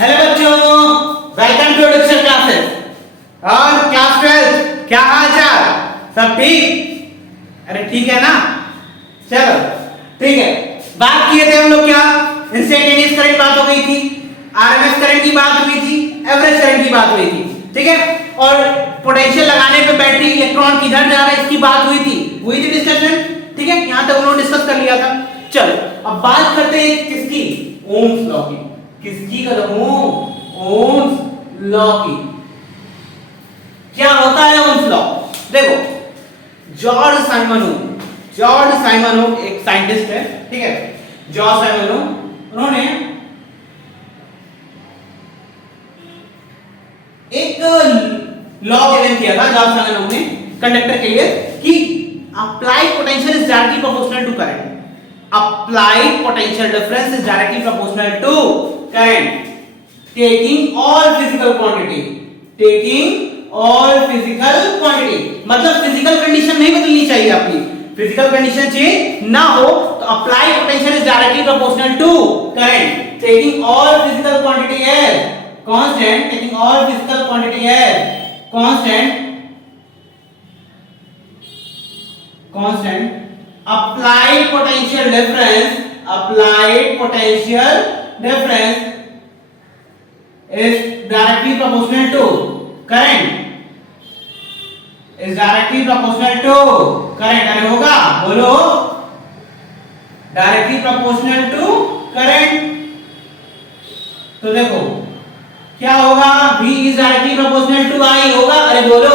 Hello बच्चों, welcome to Dickson classes. और class 12 क्या हाल चाल? सब ठीक? अरे ठीक है ना? चलो ठीक है। बात किए थे हम लोग क्या? इंस्टेंटेनियस करंट बात हो गई थी, आरएमएस करंट की बात हुई थी, एवरेज करंट की बात हुई थी, ठीक है। और पोटेंशियल लगाने पे बैटरी इलेक्ट्रॉन किधर जा रहा है इसकी बात हुई थी डिस्कशन, ठीक है। यहां तक उन्होंने डिस्कस कर लिया था। चलो अब बात करते हैं किसकी? ओम्स लॉ की। किसकी कर रहा हूं? ओम्स लॉ की। क्या होता है ओम्स लॉ? देखो, जॉर्ज साइमन ओम एक साइंटिस्ट है, ठीक है। जॉर्ज साइमन ओम, उन्होंने एक लॉ गिवन किया था जॉर्ज साइमन ओम ने कंडक्टर के लिए कि applied potential is directly proportional to current. Applied potential difference is directly proportional to current taking all physical quantity मतलब फिजिकल कंडीशन नहीं बदलनी चाहिए आपकी। फिजिकल कंडीशन चेंज ना हो तो applied potential is directly proportional to current taking all physical quantity as constant applied potential difference is directly proportional to current अरे होगा, बोलो, डायरेक्टली प्रोपोर्शनल टू करंट। तो देखो क्या होगा? V is directly proportional to I होगा। अरे बोलो,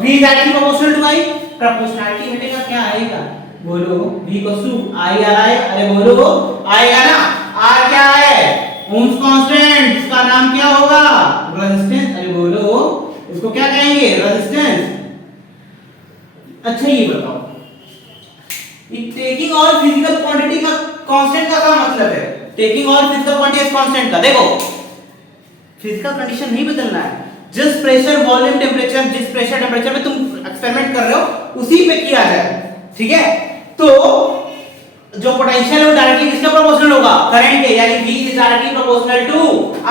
V is directly proportional to I। Proportionality हटेगा, क्या आएगा? बोलो, V को सु I आ रहा है। अरे बोलो, आएगा ना? R क्या है? ओम्स कांस्टेंट, इसका नाम क्या होगा? रेजिस्टेंस। अरे बोलो, इसको क्या कहेंगे? रेजिस्टेंस। अच्छा ये बताओ, टेकिंग ऑल फिजिकल क्वांटिटी का कांस्टेंट का क्या मतलब है? Taking all physical quantity as constant का, देखो फिजिकल कंडीशन नहीं बदलना है। जिस प्रेशर, वॉल्यूम, टेम्परेचर, जिस प्रेशर टेम्परेचर में तुम एक्सपेरिमेंट कर रहे हो उसी पे किया जाए, ठीक है। तो जो पोटेंशियल है वो डायरेक्टली किसके प्रोपोर्शनल होगा? करंट के, यानी V is directly proportional to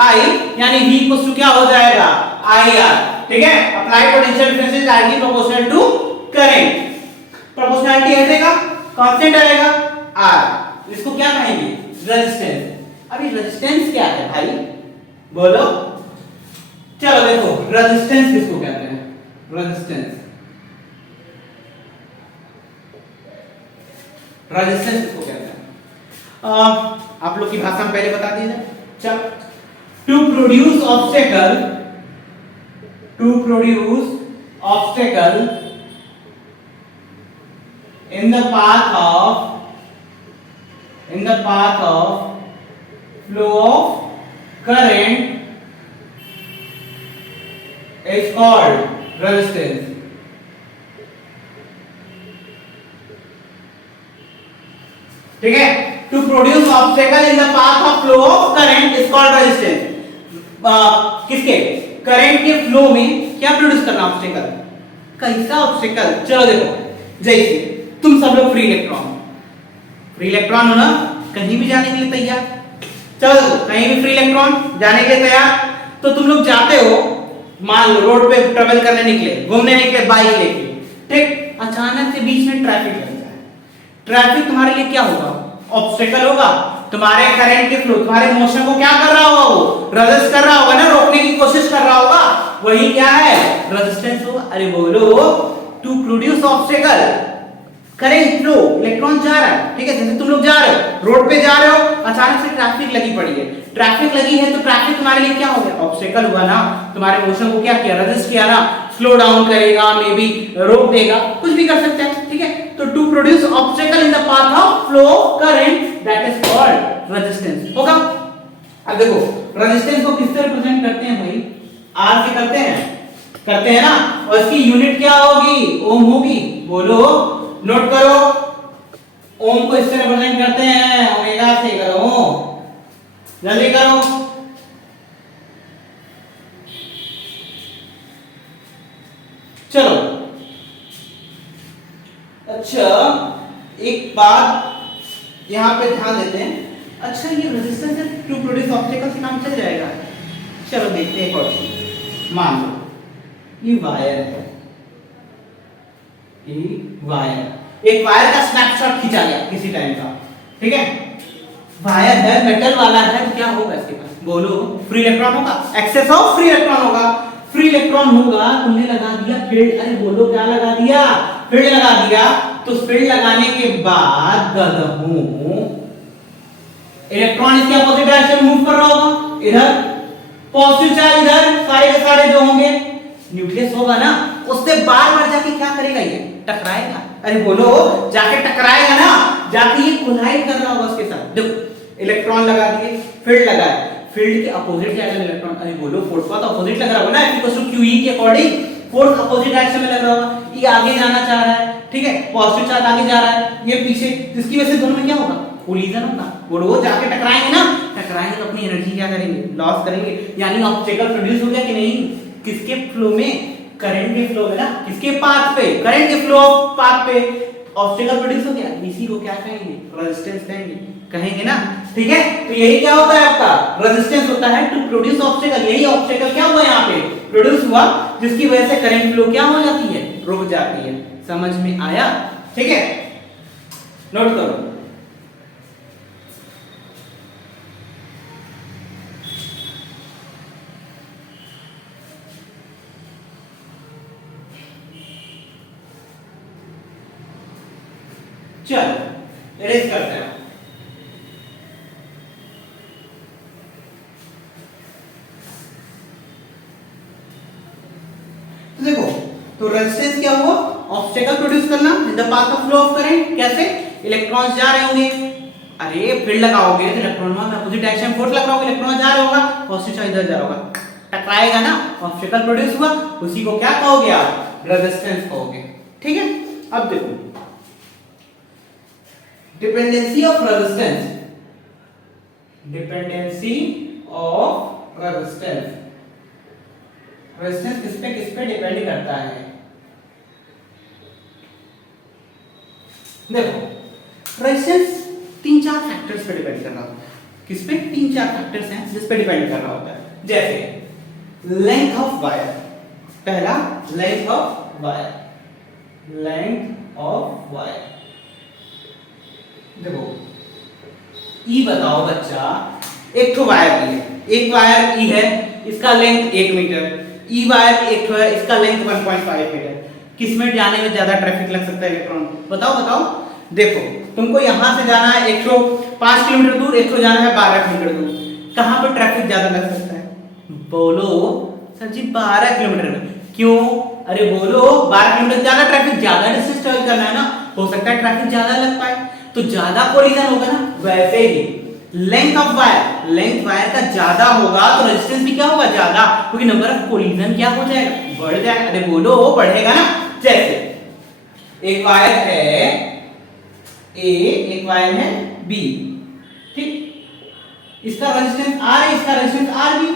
I, यानी V इक्वल्स टू क्या हो जाएगा? IR, ठीक है। Applied potential difference is directly proportional to current. Proportionality हटेगा, कांस्टेंट आएगा R। इसको क्या कहेंगे? रेजिस्टेंस। अभी रेजिस्टेंस क्या है भाई? बोलो। चलो देखो, रेजिस्टेंस किसको कहते हैं? रेजिस्टेंस किसको कहते हैं? आप लोग की भाषा में पहले बता दीजिए। चलो, to produce obstacle in the path of flow of current is called resistance। ठीक है, to produce obstacle in the path of flow of current is called resistance. किसके? करंट के फ्लो में क्या प्रोड्यूस करना? ऑब्स्टेकल। कैसा ऑब्स्टेकल? चलो देखो, जैसे तुम सब लोग फ्री इलेक्ट्रॉन हो ना, कहीं भी जाने के लिए तैयार। चलो कहीं भी फ्री इलेक्ट्रॉन जाने के लिए तैयार। तो तुम लोग जाते हो, मान लो रोड पे ट्रेवल करने निकले, घूमने निकले बाइक लेके, ठीक। अचानक से बीच में ट्रैफिक लग जाए। ट्रैफिक तुम्हारे लिए क्या होगा? ऑब्स्टेकल होगा। तुम्हारे करंट के फ्लो, तुम्हारे मोशन को क्या कर रहा होगा? वो रेजिस्ट कर रहा होगा ना, रोकने की कोशिश कर रहा होगा। वही क्या है? रेजिस्टेंस होगा। अरे बोलो, to produce obstacle, current flow, electron जा रहा है, ठीक है। जैसे तुम लोग जा रहे हो, रोड पे जा रहे हो, अचानक से ट्रैफिक लगी पड़ी है। ट्रैफिक लगी है तो ट्रैफिक तुम्हारे लिए क्या हो गया? ऑब्स्टेकल हुआ ना। तुम्हारे मोशन को क्या किया? रेजिस्ट किया ना। स्लो डाउन करेगा, मे बी रोक देगा, कुछ भी कर सकता है, ठीक है। तो to produce obstacle in the path of flow current, that is called resistance होगा। अब देखो, रेजिस्टेंस को किससे रिप्रेजेंट करते हैं भाई? R से करते हैं ना। और इसकी यूनिट क्या होगी? ओम होगी। बोलो, नोट करो, ओम को इससे रिप्रेजेंट करते हैं, ओमेगा से करो, जल्दी करो। चलो, अच्छा एक बात यहां पे ध्यान देते हैं। अच्छा ये रेजिस्टेंस टू प्रोड्यूस ऑब्स्टेकल से काम चल जाएगा? चलो देखते हैं एक और चीज। मान लो ये वायर है, ये वायर, एक वायर का स्नैपशॉट खींचा गया किसी टाइम का, ठीक है। वायर है, मेटल वाला है, तो क्या होगा इसके पास? बोलो, फ्री इलेक्ट्रॉन होगा, एक्सेस ऑफ फ्री इलेक्ट्रॉन होगा। फ्री इलेक्ट्रॉन होगा, तुमने लगा दिया फील्ड, अरे बोलो क्या लगा दिया? फील्ड लगा दिया। तो फील्ड लगाने के बाद गधों इलेक्ट्रॉन इसके अपोजिट डायरेक्शन मूव कर रहा होगा, इधर पॉजिटिव चार्ज, इधर सारे के सारे जो होंगे न्यूक्लियस होगा ना, उससे बार बार जाके क्या करेगा? ये टकराएगा। अरे बोलो, जाके टकराएगा ना, जाके ये कोलाइड कर रहा होगा उसके साथ। देखो इलेक्ट्रॉन लगा दिए, फील्ड लगा है, फील्ड के अपोजिट जाएगा इलेक्ट्रॉन। अरे बोलो फोर्स का तो अपोजिट लग रहा होगा ना, F=QE के अकॉर्डिंग फोर्स अपोजिट डायरेक्शन में लग रहा होगा। ये आगे जाना चाह रहा है, ठीक है, पॉजिटिव चार्ज आगे जा रहा है, ये पीछे, जिसकी वजह से दोनों में क्या होगा? कोलिजन होगा। बोलो जाके टकराएंगे ना, टकराएंगे तो अपनी एनर्जी क्या करेंगे? लॉस करेंगे। यानी ऑब्स्टेकल प्रोड्यूस हो गया कि नहीं? किसके फ्लो में? करंट के फ्लो में ना, किसके पाथ पे? करंट के फ्लो ऑफ पाथ पे ऑब्स्टेकल प्रोड्यूस हो गया। इसी को क्या कहेंगे? रेजिस्टेंस कहेंगे ना, ठीक है। तो यही क्या होता है आपका? रेजिस्टेंस होता है टू प्रोड्यूस ऑब्स्टेकल। यही ऑब्स्टेकल क्या हुआ यहाँ पे? प्रोड्यूस हुआ, जिसकी वजह से करंट फ्लो क्या हो जाती है? रुक जाती है। समझ में आया? ठीक है, नोट करो। चलो इरेज करते हैं। तो देखो, तो रेजिस्टेंस क्या हुआ? ऑब्स्टेकल प्रोड्यूस करना इन the path of flow of current. कैसे? इलेक्ट्रॉन्स जा रहे होंगे, अरे फील्ड लगाओगे तो इलेक्ट्रॉन में अपोजिट डायरेक्शन फोर्स लग रहा होगा, इलेक्ट्रॉन जा रहा होगा, पॉजिटिव चार्ज इधर जा रहा होगा, टकराएगा ना, ऑब्स्टेकल प्रोड्यूस हुआ, उसी को क्या कहोगे आप? रेजिस्टेंस कहोगे, ठीक है। अब देखो dependency of resistance, dependency of resistance, resistance किस पे डिपेंड करता है? देखो रेजिस्टेंस 3-4 फैक्टर्स पे डिपेंड कर रहा होता है। किस पे? 3-4 फैक्टर्स हैं जिस पे डिपेंड कर रहा होता है। जैसे लेंथ ऑफ वायर, पहला length of wire, length of wire. देखो ई बताओ बच्चा, एक तो वायर ई है, एक वायर ई है, इसका लेंथ 1 मीटर, ई वायर एक है, इसका लेंथ 1.5 मीटर। किसमें जाने में ज्यादा ट्रैफिक लग सकता है इलेक्ट्रॉन? बताओ। देखो तुमको यहां से जाना है 105 किलोमीटर दूर, 100 जाना है 12 किलोमीटर दूर, कहां पर ट्रैफिक ज्यादा लग सकता है? बोलो सर जी 12 किलोमीटर में। क्यों? अरे बोलो 12 किलोमीटर ज्यादा ट्रैफिक, ज्यादा डिस्टेंस ट्रैवल करना है ना, हो सकता है ट्रैफिक ज्यादा लग पाए, तो ज्यादा कोलिजन होगा ना। वैसे ही length of wire, length wire का ज्यादा होगा तो रेजिस्टेंस भी क्या होगा? ज्यादा, क्योंकि नंबर ऑफ कोलिजन क्या हो जाएगा? बढ़ जाएगा। अरे बोलो बढ़ेगा ना। जैसे एक वायर है ए, एक वायर है बी, ठीक, इसका रेजिस्टेंस आर है, इसका रेजिस्टेंस आर भी,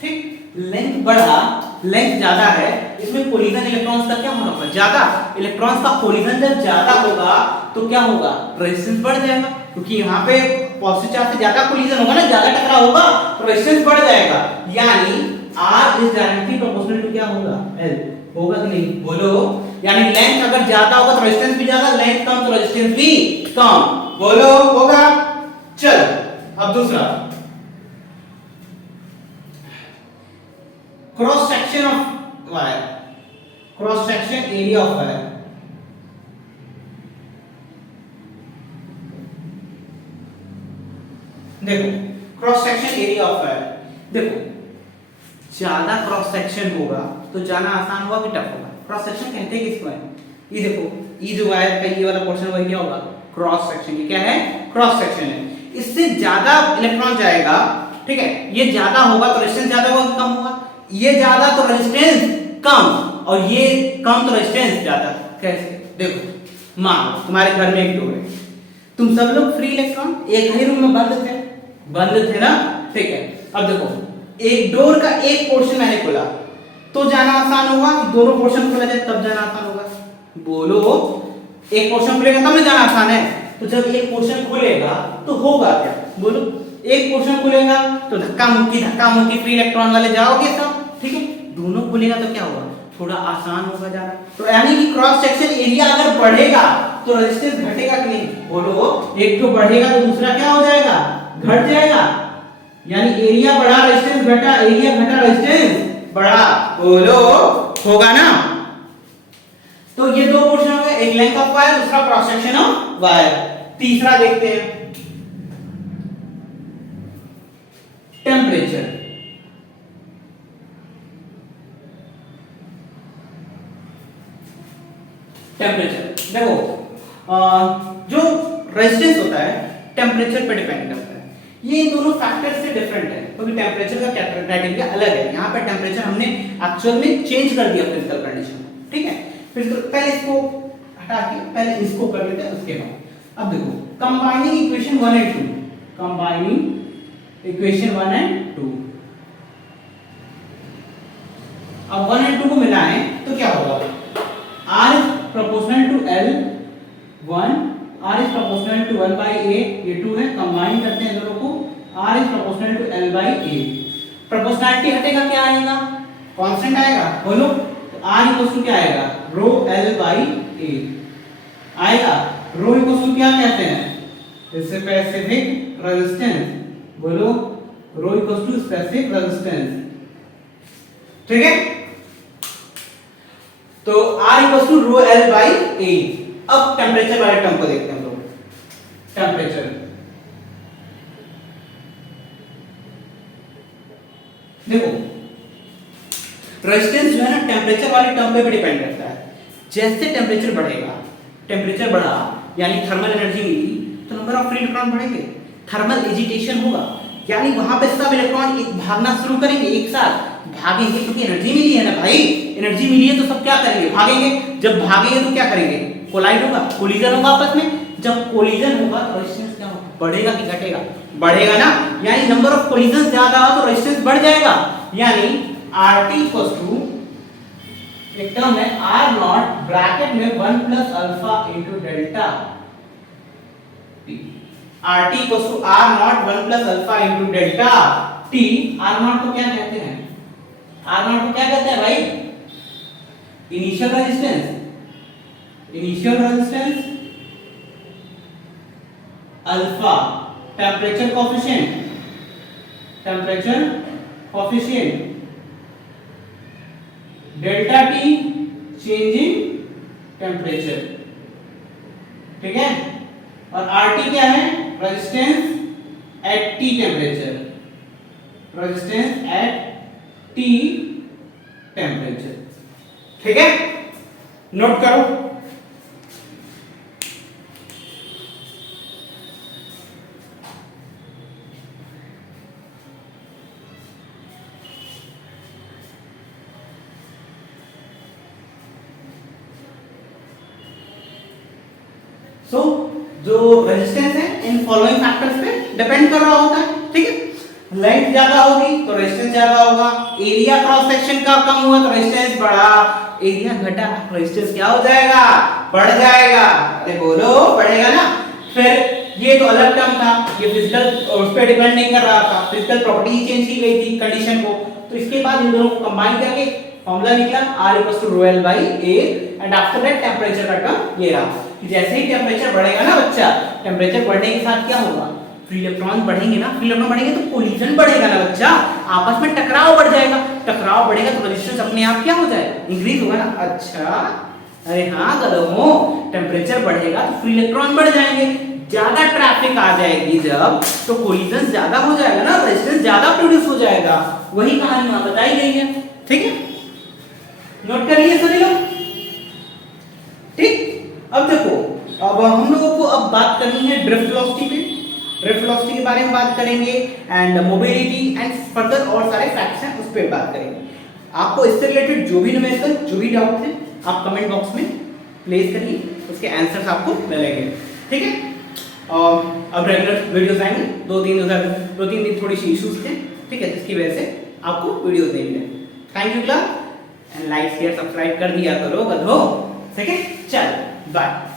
ठीक। लेंथ बढ़ा, लेंथ ज्यादा है, इसमें कोलिजन इलेक्ट्रॉन्स का क्या होगा? ज्यादा। इलेक्ट्रॉन्स का कोलिजन जब ज्यादा होगा तो क्या होगा? रेजिस्टेंस बढ़ जाएगा, क्योंकि यहाँ पे पॉजिटिव चार्ज से ज्यादा कोलिजन होगा ना, ज्यादा टकराव होगा, तो रेजिस्टेंस बढ़ जाएगा। यानी R is directly proportional to क्या होगा? L होगा कि नहीं? बोलो। यानी लेंथ अगर ज्यादा होगा तो रेजिस्टेंस भी ज्यादा, लेंथ कम तो रेजिस्टेंस भी कम। बोलो होगा। चलो अब दूसरा, cross section of wire, cross section area of wire. देखो cross section area of wire, देखो ज्यादा क्रॉस सेक्शन होगा तो जाना आसान होगा कि टफ होगा? क्रॉस सेक्शन कहते हैं किसको है? ये देखो, ये जो वायर का ये वाला पोर्शन वही क्या होगा? Cross section. ये क्या है? क्रॉस सेक्शन है। इससे ज्यादा इलेक्ट्रॉन जाएगा, ठीक है, ये ज्यादा होगा तो रेजिस्टेंस ज्यादा होगा कि कम होगा? ये ज्यादा तो रेजिस्टेंस कम, और ये कम तो रेजिस्टेंस ज्यादा। कैसे? देखो मान लो तुम्हारे घर में एक डोर है, तुम सब लोग फ्री इलेक्ट्रॉन एक ही रूम में बंद थे ना, ठीक है। अब देखो एक डोर का एक पोर्शन मैंने खोला तो जाना आसान होगा कि दोनों पोर्शन खोला जाए तब जाना आसान होगा? बोलो एक पोर्शन खुलेगा तब ना जाना आसान है, तो जब एक पोर्शन खुलेगा तो होगा क्या? बोलो एक पोर्शन खुलेगा तो धक्का मुक्की फ्री इलेक्ट्रॉन वाले जाओगे सब, ठीक है। दोनों खुलेगा तो क्या होगा, थोड़ा आसान होगा जाना। तो यानी कि क्रॉस सेक्शन एरिया अगर बढ़ेगा तो रेजिस्टेंस घटेगा कि नहीं, बोलो। एक तो बढ़ेगा तो दूसरा क्या हो जाएगा, घट जाएगा। यानी एरिया बढ़ा रेजिस्टेंस घटा, एरिया घटा रेजिस्टेंस बढ़ा, बोलो होगा ना। तो ये दो पोर्शन हो गए, एक लेंथ ऑफ वायर, दूसरा क्रॉस सेक्शन ऑफ वायर। तीसरा देखते हैं टेम्परेचर। टेम्परेचर देखो, जो रेजिस्टेंस होता है टेम्परेचर पे डिपेंड करता है। ये इन दोनों फैक्टर से डिफरेंट है क्योंकि टेम्परेचर का क्राइटेरिया अलग है। यहाँ पे टेम्परेचर हमने एक्चुअल में चेंज कर दिया फिजिकल कंडीशन, ठीक है। फिजिकल पहले इसको हटा के पहले इसको कर लेते हैं, उसके बाद अब देखो combining equation 1 and 2, combining equation 1 and 2। अब 1 एंड 2 को मिलाएं तो क्या होगा, R is proportional to L1, R is proportional to 1 by A, ये 2 है, कंबाइन करते हैं दोनों को, R is proportional to L by A। Proportionality हटेगा क्या आएगा, कांस्टेंट आएगा, बोलो। तो R इक्वल्स टू क्या आएगा, रो L by A आएगा। रो इक्वल्स टू क्या कहते हैं, स्पेसिफिक रेजिस्टेंस, बोलो। Rho equals to specific resistance, ठीक है। तो R equals to rho L by A। अब टेम्परेचर वाले टर्म को देखते हैं हम लोग। टेम्परेचर देखो, रेजिस्टेंस जो है ना टेम्परेचर वाले टर्म पे भी डिपेंड करता है। जैसे टेम्परेचर बढ़ेगा, टेम्परेचर बढ़ा यानी थर्मल एनर्जी मिली तो नंबर ऑफ फ्री इलेक्ट्रॉन बढ़ेंगे, थर्मल एजिटेशन होगा, यानी वहां पे सब इलेक्ट्रॉन एक भागना शुरू करेंगे, एक साथ भागेंगे क्योंकि एनर्जी मिली है ना भाई। एनर्जी मिली है तो सब क्या करेंगे, भागेंगे। जब भागेंगे तो क्या करेंगे, कोलाइड होगा, कोलिजन होगा आपस में। जब कोलिजन होगा तो रेजिस्टेंस क्या होगा, बढ़ेगा कि घटेगा, बढ़ेगा ना। यानी नंबर ऑफ कोलिजन ज्यादा हो तो रेजिस्टेंस बढ़ जाएगा। यानी RT इक्वल्स टू एक टर्म है R नॉट ब्रैकेट में 1 plus alpha into delta T। RT equals to R nought 1 plus alpha into delta T। R nought को क्या कहते हैं, R नॉट को क्या कहते हैं भाई, initial resistance, initial resistance alpha, temperature coefficient, temperature coefficient, delta T change in temperature, ठीक है। और RT क्या है, resistance at T temperature, resistance at T temperature, ठीक है। नोट करो। सो जो रेजिस्टेंस है इन फॉलोइंग फैक्टर्स पे डिपेंड कर रहा होता है, ठीक है। लेंथ ज्यादा होगी तो रेजिस्टेंस ज्यादा होगा, एरिया क्रॉस सेक्शन का कम हुआ तो रेजिस्टेंस बढ़ा, एरिया घटा रेजिस्टेंस क्या हो जाएगा, बढ़ जाएगा। अरे बोलो बढ़ेगा ना। फिर ये तो अलग टर्म था, ये फिजिकल उस पे डिपेंड नहीं कर रहा था, फिजिकल प्रॉपर्टी चेंज की गई थी कंडीशन को। तो इसके बाद इन दोनों को कंबाइन करके फॉर्मूला निकला R equals to rho L by A and after that temperature का टर्म ये रहा कि जैसे ही टेम्परेचर बढ़ेगा ना बच्चा, टेम्परेचर बढ़ने के साथ क्या होगा, फ्री इलेक्ट्रॉन बढ़ेंगे ना, फ्री इलेक्ट्रॉन बढ़ेंगे तो कोलिजन बढ़ेगा ना बच्चा, आपस में टकराव बढ़ जाएगा, टकराव बढ़ेगा तो रेजिस्टेंस अपने आप क्या हो जाएगा, इंक्रीज होगा ना। अच्छा अरे हाँ गधो, टेम्परेचर बढ़ेगा तो फ्री इलेक्ट्रॉन बढ़ जाएंगे, ज्यादा ट्रैफिक आ जाएगी जब तो कोलिजन ज्यादा हो जाएगा ना, रेजिस्टेंस ज्यादा प्रोड्यूस हो जाएगा। वही कहानी वहां बताई गई है, ठीक है। नोट करिए सभी लोग, ठीक। अब देखो, अब हम लोगों को अब बात करनी है ड्रिफ्ट वेलोसिटी पे, ड्रिफ्ट वेलोसिटी के बारे में बात करेंगे एंड मोबिलिटी एंड फर्दर और सारे फैक्ट्स हैं उस पे बात करेंगे। आपको इससे रिलेटेड जो भी न्यूमेरिकल जो भी डाउट है आप कमेंट बॉक्स में प्लेस करिए, उसके आंसर्स आपको मिलेंगे, ठीक है। अब रेगुलर वीडियोस आएंगे, दो तीन दिन थोड़ी सी इश्यूज थे, ठीक है, जिसकी वजह से आपको वीडियोस नहीं मिले। Thank you class and like share subscribe कर दिया करो गधो, ठीक है। चल बाय।